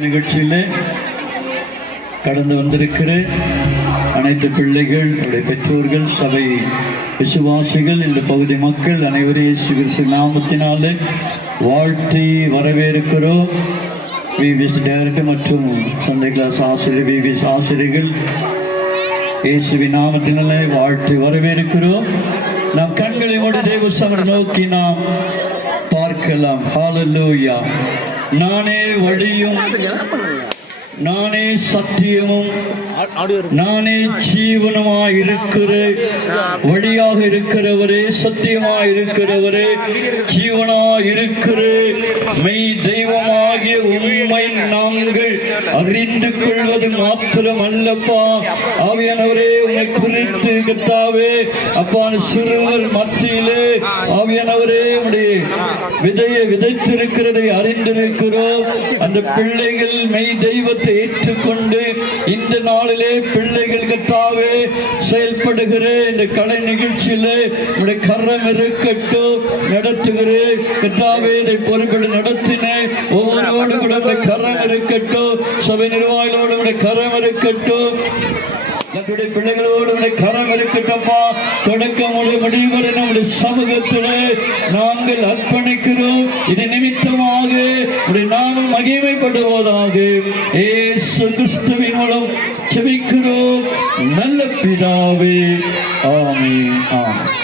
நிகழ்ச்சியிலே கடந்து வந்திருக்கிற அனைத்து பிள்ளைகள், அவருடைய பெற்றோர்கள், சபை விசுவாசிகள், இந்த பகுதி மக்கள் அனைவரையும் இயேசு கிறிஸ்து நாமத்தினாலே வாழ்த்தி வரவேற்கிறோம். விவிஎஸ் டைரக்டர் மற்றும் சண்டே கிளாஸ் ஆசிரியர், விவிஎஸ் ஆசிரியர்கள் இயேசுவின் நாமத்தினாலே வாழ்த்தி வரவேற்கிறோம். நாம் கண்களை மூடி தேவ சமூகத்தை நோக்கி நாம் பார்க்கலாம். ஹல்லேலூயா. நானே வழியும், நானே சத்தியமும், நானே ஜீவனுமாய் இருக்கிற வழியாக இருக்கிறவரே, சத்தியமாய் இருக்கிறவரே, ஜீவனாய் இருக்கிற மெய் தெய்வமாகிய உண்மை நாங்கள் அறிந்து கொள்வது மாத்திரம் அல்லப்பா. ஆவியானவரே, உம்மை குறித்து கர்த்தாவே அப்பா சிறுவர் மத்தியிலே ஆவியானவரே உம்முடைய விதையை விதைத்திருக்கிறதை அறிந்திருக்கிறோம். அந்த பிள்ளைகள் மெய் தெய்வத்தை ஏற்றுக்கொண்டு இந்த நாளிலே பிள்ளைகள் கர்த்தாவே செயல்படுகிற இந்த கலை நிகழ்ச்சியிலே உடைய கரம் இருக்கட்டும். நடத்துகிற கர்த்தாவே இதை பொறுப்பெடு நடத்தின ஒவ்வொருவரோடு கூட உடைய கரம் இருக்கட்டும். சபை நிர்வாகிகளோடு உடைய கரம் இருக்கட்டும். நம்முடைய பிள்ளைகளோடு உடைய கரம் இருக்கட்டப்பா. தொடக்கம் முடிவு வரை நம்முடைய சமூகத்திலே நாங்கள் அர்ப்பணிக்கிறோம். இது நிமித்தமாக உடைய நாமம் மகிமைப்படுவதாக இயேசு கிறிஸ்துவின் மூலம் ஜெபிக்கிறோம் நல்ல பிதாவே. ஆமென். ஆமென்.